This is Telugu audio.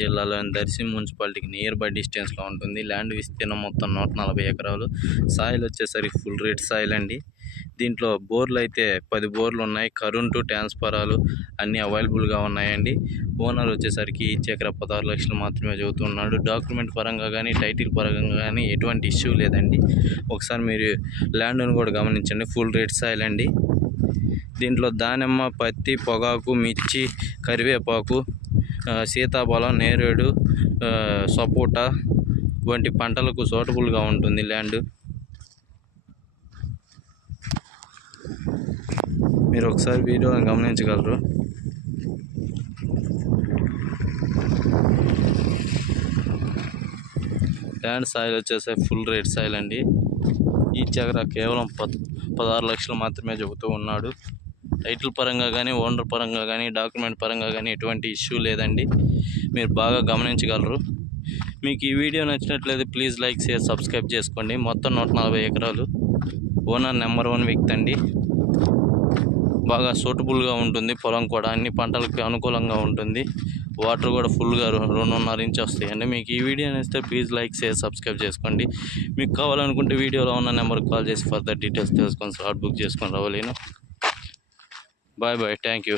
జిల్లాలోని దర్శి మున్సిపాలిటీకి నియర్ బై డిస్టెన్స్లో ఉంటుంది. ల్యాండ్ విస్తీర్ణం మొత్తం 140 ఎకరాలు. సాయిల్ వచ్చేసరికి ఫుల్ రేట్ సాయిల్ అండి. దీంట్లో బోర్లు అయితే 10 బోర్లు ఉన్నాయి. కరెంటు ట్రాన్స్ఫారాలు అన్నీ అవైలబుల్గా ఉన్నాయండి. ఓనర్ వచ్చేసరికి ఈచ్ ఎకరా 16 లక్షలు మాత్రమే చెబుతున్నాడు. డాక్యుమెంట్ పరంగా కానీ టైటిల్ పరంగా కానీ ఎటువంటి ఇష్యూ లేదండి. ఒకసారి మీరు ల్యాండ్ను కూడా గమనించండి. ఫుల్ రేట్ సాయిల్ అండి. దీంట్లో దానిమ్మ, పత్తి, పొగాకు, మిర్చి, కరివేపాకు, సీతాఫలం, నేరేడు, సపోటా వంటి పంటలకు సూటబుల్గా ఉంటుంది ల్యాండ్. మీరు ఒకసారి వీడియోని గమనించగలరు. ల్యాండ్ సాయిల్ వచ్చేసి ఫుల్ రేట్ సాయిల్ అండి. ఈ ఎకరా కేవలం 16 లక్షలు మాత్రమే చెబుతూ ఉన్నాడు. టైటిల్ పరంగా కానీ ఓనర్ పరంగా కానీ డాక్యుమెంట్ పరంగా కానీ ఎటువంటి ఇష్యూ లేదండి. మీరు బాగా గమనించగలరు. మీకు ఈ వీడియో నచ్చినట్లయితే ప్లీజ్ లైక్, షేర్, సబ్స్క్రైబ్ చేసుకోండి. మొత్తం 140 ఎకరాలు. ఓనర్ నెంబర్ 1 వ్యక్తి అండి. బాగా సూటబుల్గా ఉంటుంది. పొలం కూడా అన్ని పంటలకు అనుకూలంగా ఉంటుంది. వాటర్ కూడా ఫుల్గా 2.5 ఇంచ్ వస్తాయండి. మీకు ఈ వీడియో నచ్చితే ప్లీజ్ లైక్, షేర్, సబ్స్క్రైబ్ చేసుకోండి. మీకు కావాలనుకుంటే వీడియోలో ఉన్న నెంబర్కి కాల్ చేసి ఫర్దర్ డీటెయిల్స్ తెలుసుకొని స్లాట్ బుక్ చేసుకొని రావాలేను. Bye bye. Thank you.